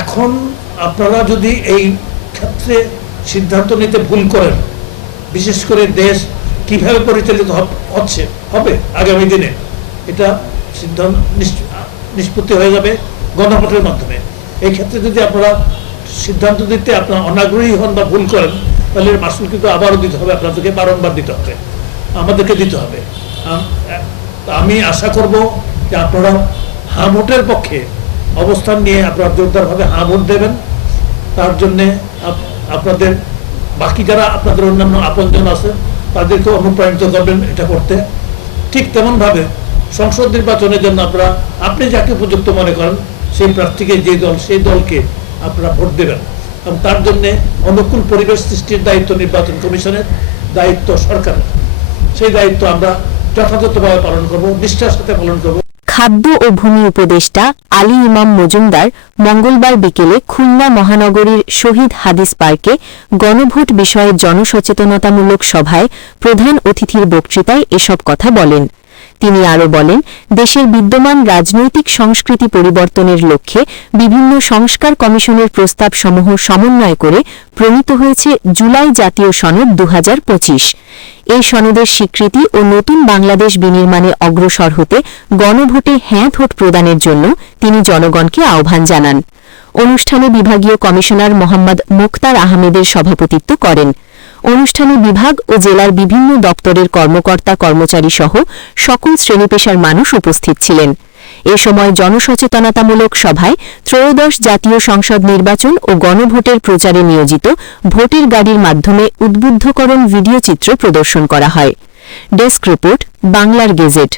এখন আপনারা যদি এই ক্ষেত্রে সিদ্ধান্ত নিতে ভুল করেন, বিশেষ করে দেশ কিভাবে পরিচালিত হবে আগামী দিনে, এটা সিদ্ধান্ত নিষ্পত্তি হয়ে যাবে গণভোটের মাধ্যমে। এই ক্ষেত্রে যদি আপনারা সিদ্ধান্ত দিতে আপনারা অনাগ্রহী হন বা ভুল করেন, তাহলে মাসুল কিন্তু আবারও দিতে হবে, আপনাদেরকে বারংবার দিতে হবে, আমাদেরকে দিতে হবে। আমি আশা করব যে আপনারা হ্যাঁ ভোটের পক্ষে অবস্থান নিয়ে আপনারা জোরদারভাবে হ্যাঁ ভোট দেবেন। তার জন্যে আপনাদের বাকি যারা আপনাদের অন্যান্য আপনজন আছে তাদেরকে অনুপ্রাণিত করবেন এটা করতে। ঠিক তেমনভাবে সংসদ নির্বাচনের জন্য আপনি যাকে উপযুক্ত মনে করেন সেই প্রার্থীকে, যে দল সেই দলকে আপনারা ভোট দেবেন। এবং তার জন্যে অনুকূল পরিবেশ সৃষ্টির দায়িত্ব নির্বাচন কমিশনের, দায়িত্ব সরকারের। সেই দায়িত্ব আমরা যথাযথভাবে পালন করব, নিষ্ঠার সাথে পালন করব। খাদ্য ও ভূমি উপদেষ্টা আলী ইমাম মজুমদার মঙ্গলবার বিকেলে খুলনা মহানগরীর শহীদ হাদিস পার্কে গণভোট বিষয়ে জনসচেতনতামূলক সভায় প্রধান অতিথির বক্তৃতায় এসব কথা বলেন। তিনি আরও বলেন, দেশের বিদ্যমান রাজনৈতিক সংস্কৃতি পরিবর্তনের লক্ষ্যে বিভিন্ন সংস্কার কমিশনের প্রস্তাবসমূহ সমন্বয় করে প্রণীত হয়েছে জুলাই জাতীয় সনদ ২০২৫। এই সনদের স্বীকৃতি ও নতুন বাংলাদেশ বিনির্মাণে অগ্রসর হতে গণভোটে হ্যাঁ ভোট প্রদানের জন্য তিনি জনগণকে আহ্বান জানান। অনুষ্ঠানে বিভাগীয় কমিশনার মোহাম্মদ মুখতার আহমেদের সভাপতিত্ব করেন। অনুষ্ঠানে বিভাগ ও জেলার বিভিন্ন দপ্তরের কর্মকর্তা কর্মচারী সহ সকল শ্রেণীপেশার মানুষ উপস্থিত ছিলেন। এ সময় জনসচেতনতামূলক সভায় ত্রয়োদশ জাতীয় সংসদ নির্বাচন ও গণভোটের প্রচারে নিয়োজিত ভোটের গাড়ির মাধ্যমে উদ্বুদ্ধকরণ ভিডিও চিত্র প্রদর্শন করা হয়। ডেস্ক রিপোর্ট, বাংলার গেজেট।